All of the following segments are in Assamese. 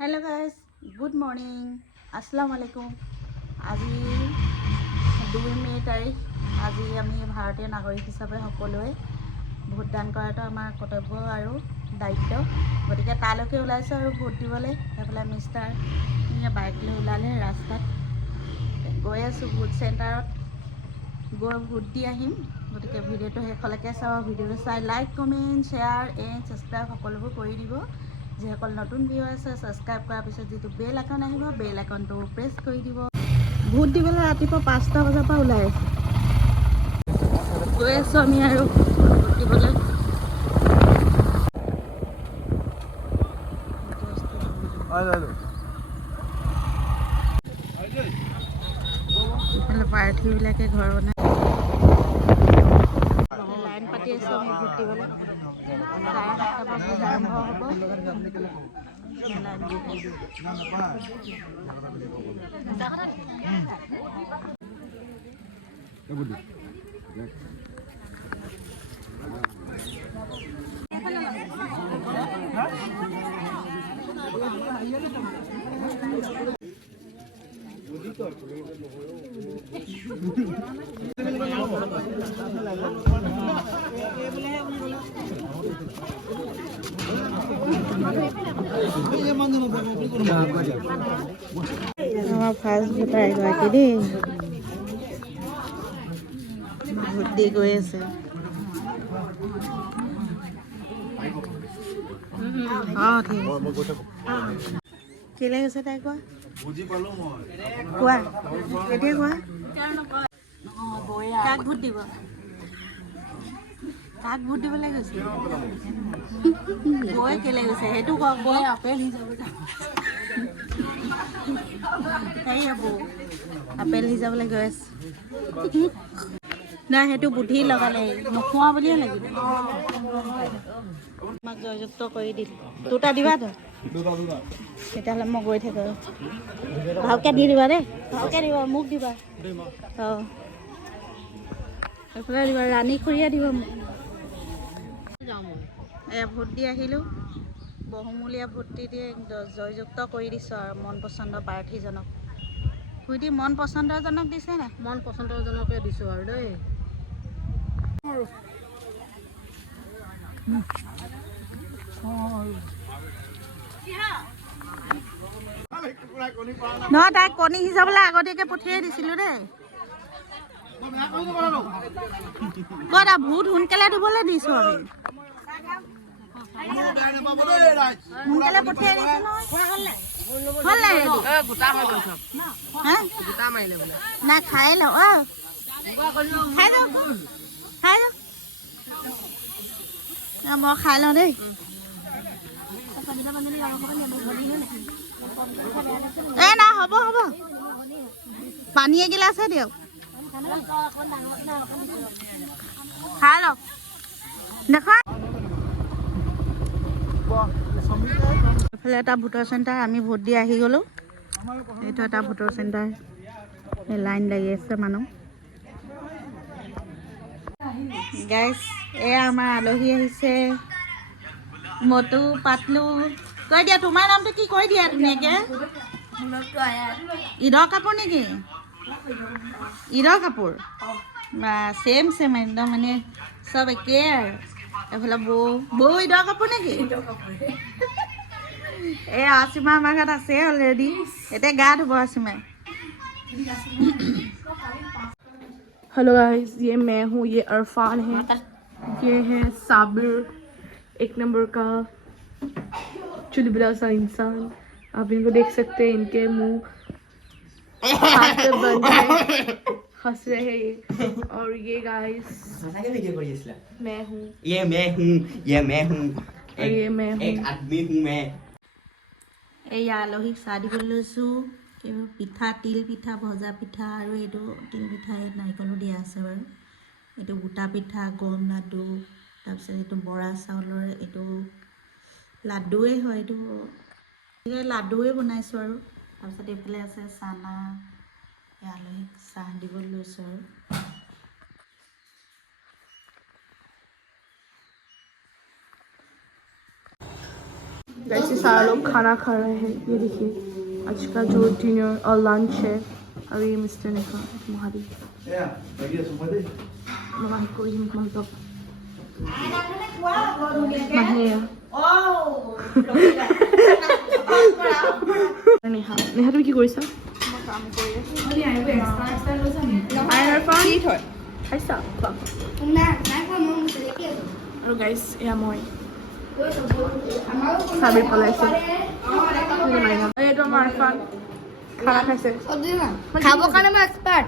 हेलो गाइस, गुड मॉर्निंग, अस्सलाम वालेकुम। আজি 2 মে তাৰিখ। আজি আমি ভাৰতীয় নাগৰিক হিচাপে সকলোৱে ভোটদান কৰাটো আমাৰ কৰ্তব্য আৰু দায়িত্ব। গতিকে তালৈকে ওলাইছোঁ আৰু ভোট দিবলৈ। সেইফালে মিষ্টাৰ বাইক লৈ ওলালে ৰাস্তাত। গৈ আছোঁ ভোট চেণ্টাৰত, গৈ ভোট দি আহিম। গতিকে ভিডিঅ'টো শেষলৈকে চাওঁ। ভিডিঅ'টো চাই like, comment, share and subscribe সকলোবোৰ কৰি দিব। যিসকল নতুন ভিউৱাৰ আছে ছাবস্ক্ৰাইব কৰাৰ পিছত যিটো বেল আইকন আহিব, বেল আইকনটো প্ৰেছ কৰি দিব। ভোট দিবলৈ ৰাতিপুৱা 5টা বজাৰ পৰা ওলাই গৈ আছোঁ আমি আৰু ভোট দিবলৈ। ইফালে প্ৰাৰ্থীবিলাকে ঘৰ বনাই লাইন পাতি আছোঁ আমি ভোট দিবলৈ। 7:30 পৰা ভোট আৰম্ভ হ'ব। আমাৰ ফাৰ্স্ট ভোটাৰ এগৰাকী দেই, ভোট দি গৈ আছে। অঁ ঠিক আছে। কেলে গৈছে তাই কোৱা কোৱা এতিয়া কোৱা। কাক ভোট দিব? কাক ভোট দিবলৈ গৈছে? বৈ কেলে গৈছে সেইটো কওক। বৈ আপেল হিচাপে তাই হ'ব আপেল সিজাবলৈ গৈ আছে। নাই সেইটো বুদ্ধি লগালে, নোখোৱা বুলিয়ে লাগিব। আমাক জয়যুক্ত কৰি দিল। দুটা দিবা তই? তেতিয়াহ'লে মই গৈ থাকোঁ। ভালকৈ দি দিবা দেই, ভালকৈ দিবা, মোক দিবা। অঁ এইফালে দিবা, ৰাণী খুৰীয়ে দিব মোক। এয়া ভোট দি আহিলোঁ। বহুমূলীয়া ভোট দি জয়যুক্ত কৰি দিছোঁ আৰু মন পচন্দৰ প্ৰাৰ্থীজনক। খুৰী মন পচন্দৰজনক দিছে নাই? মন পচন্দৰজনকে দিছোঁ আৰু দেই। নহয় তাইক কণী সিজাবলৈ আগতীয়াকৈ পঠিয়াই দিছিলোঁ দেই। ক'ত ভোট সোনকালে দিবলৈ দিছোঁ আমি, সোনকালে পঠিয়াই দিছোঁ নহয়। নাই খাই লওঁ। খাই লওঁ, খাই লওঁ, মই খাই লওঁ দেই। এই নাই হ'ব হ'ব, পানী এগিলাচহে দিয়ক, খাই লওক। দেখা এইফালে এটা ভোটৰ চেণ্টাৰ, আমি ভোট দি আহি গ'লোঁ। এইটো এটা ভোটৰ চেণ্টাৰ, এই লাইন লাগি আছে মানুহ। গাইছ এয়া আমাৰ আলহী আহিছে, মটু পাতলু। কৈ দিয়া তোমাৰ নামটো কি, কৈ দিয়া ধুনীয়াকৈ। ঈদৰ কাপোৰ নেকি? ঈদৰ কাপোৰ বা ছেম ছেম একদম মানে চব একেই আৰু। এইফালে বৌ ঈদৰ কাপোৰ নেকি? এই আছিমা আমাৰ ঘৰত আছে অলৰেডি, এতিয়া গা ধুব আছিমাই। हेलो गाइस, ये मैं हूँ, ये अरफान है, ये है साबिर, 1 नंबर का चुलबुला सा इंसान। आप इनको देख सकते हैं, इनके मुंह हाथ से बंद है, हंस रहे हैं। और ये गाइस मैं हूँ, ये मैं हूँ, ये मैं हूँ, और ये मैं हूँ। एक आदमी हूँ मैं। এয়া আলহীক চাহ দিবলৈ লৈছোঁ। এইবোৰ পিঠা, তিল পিঠা, ভজা পিঠা, আৰু এইটো তিল পিঠা ইয়াত নাৰিকলো দিয়া আছে বাৰু। এইটো গোটা পিঠা, গম লাডু, তাৰপিছত এইটো বৰা চাউলৰ এইটো লাডুৱে হয়, এইটো লাডুৱে বনাইছোঁ আৰু। তাৰপিছত এইফালে আছে চানা। এই আলহীক চাহ দিবলৈ লৈছোঁ আৰু। वैसे सारा लोग खाना खा रहे हैं. ये देखिए आज का जो डिनर और लंच है. अभी मिस्टर ने कहा महारी ममा को ही मतलब mahnya নেহা নেহা তুমি কি কৰিছা খাইছা আৰু গাইজ এয়া মই চাবি পলাইছে এইটো আমাৰ আৰফান খানা খাইছে খাবৰ কাৰণে মই এক্সপাৰ্ট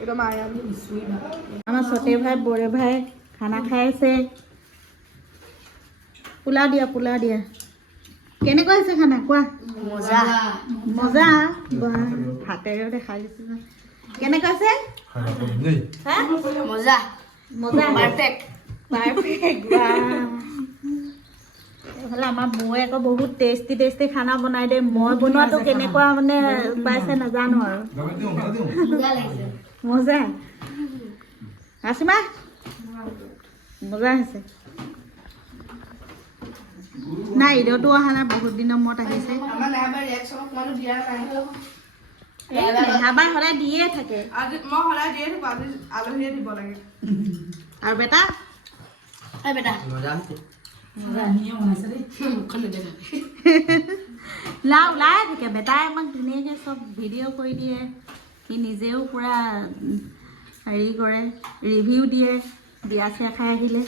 এইটো মায়াম আমাৰ ছোটে ভাই বড়ে ভাই খানা খাই আছে পোলা দিয়া কেনেকুৱা হৈছে খানা কোৱা মজা মজা বাহ হাতেৰে দেখাই দিছে কেনেকুৱা আছে মজা মজা পাৰফেক্ট পাৰফেক্ট বাহ এইফালে আমাৰ বৌয়ে আকৌ বহুত টেষ্টি খানা বনাই দে মই বনোৱাটো কেনেকুৱা মানে পাইছে নাজানো আৰু মজা লাগিছে মজা আছিমা মজা হৈছে নাই ঈদতো অহা নাই বহুত দিনৰ মূৰত আহিছে আমাৰ নেহাবাৰ ৰিয়েকশ্যন অকমানো দিয়া নাই নেহাবাই সদায় দিয়ে থাকে আজি মই সদায় দিয়ে থাকোঁ আজি আলহীয়ে দিব লাগে আৰু বেটা এই বেটা ওলাই থাকে বেটাই আমাক ধুনীয়াকৈ চব ভিডিঅ' কৰি দিয়ে সি নিজেও পূৰা হেৰি কৰে ৰিভিউ দিয়ে বিয়া চিয়া খাই আহিলে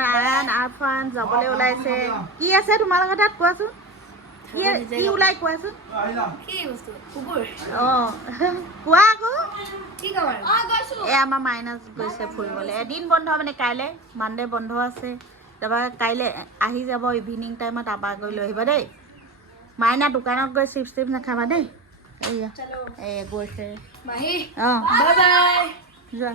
আয়ান আৰফান যাবলৈ ওলাইছে কি আছে তোমালোকৰ তাত কোৱাচোন কি ওলাই কোৱাচোন কি বস্তু কুকুৰ অঁ কোৱা আকৌ কি খবৰ গৈছো এই আমাৰ মাইনাছ গৈছে ফুৰিবলৈ এদিন বন্ধ মানে কাইলৈ মানডে বন্ধ আছে তাৰপৰা কাইলৈ আহি যাব ইভিনিং টাইমত আবাৰ গৈ লৈ আহিব দেই মাইনা দোকানত গৈ চিপছ নাখাবা দেই এইয়া এই গৈছে মাহী অঁ বাই বাই যোৱা